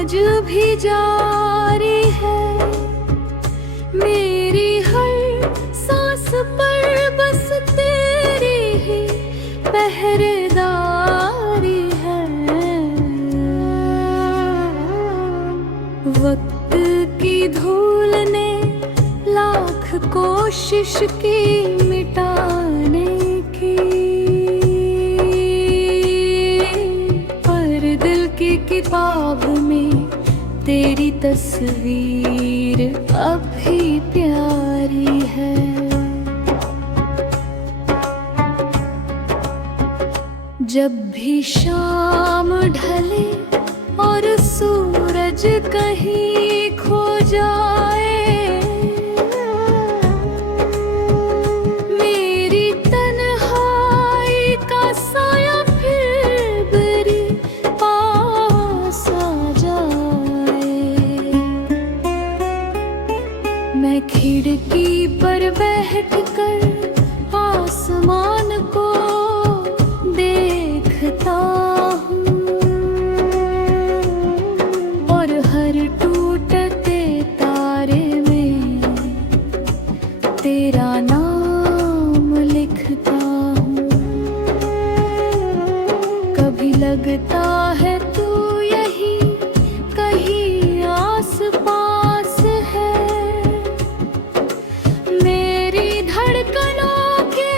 आज भी जारी है। मेरी हर सांस पर बस तेरी ही पहरेदारी है। वक्त की धूल ने लाख कोशिश की मिटाने की, पर दिल की किताब में तेरी तस्वीर अब भी प्यारी है। जब भी शाम ढले और सूरज कहीं खो जाए, मेरी तन्हाई का साया फिर बरी पास आ जाए। मैं खिड़की पर बैठकर आसमान को देखता हूँ और हर टूटते तारे में तेरा नाम लिखता हूँ। कभी लगता है तू यही कहीं आस पास है, मेरी धड़कनों के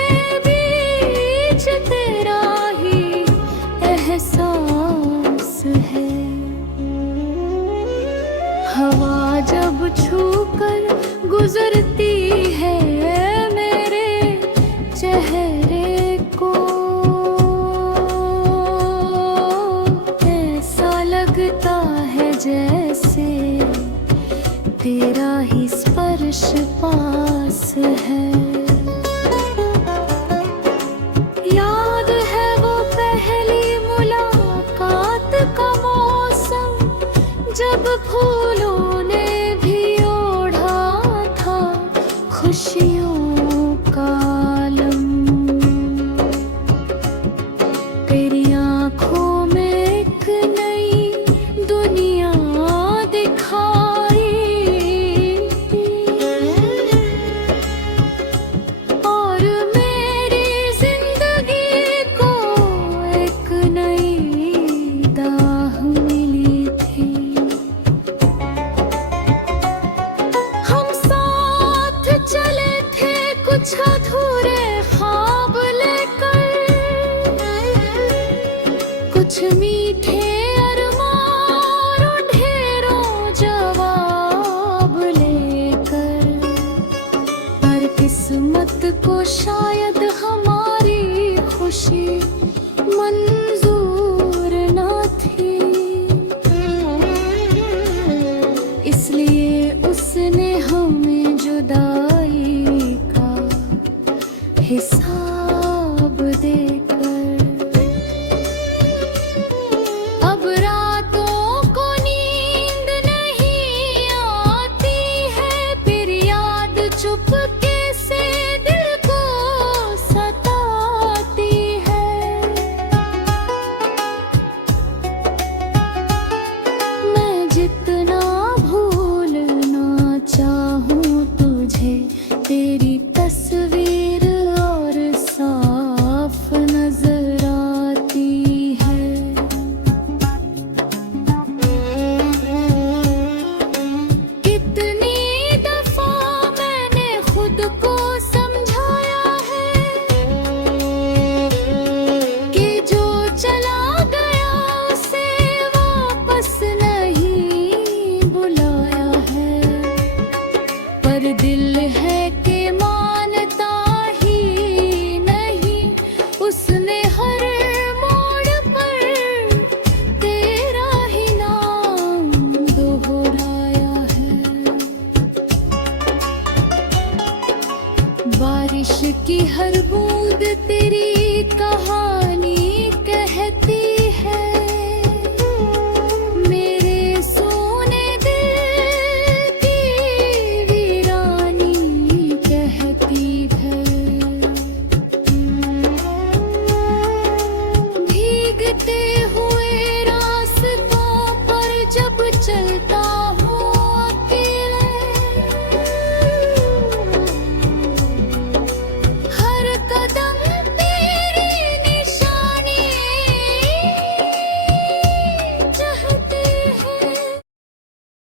बीच तेरा ही एहसास है। हवा जब छूकर गुजरती है मेरे चेहरे को, ऐसा लगता है जैसे तेरा ही स्पर्श पास है। याद है वो पहली मुलाकात का मौसम, जब फूल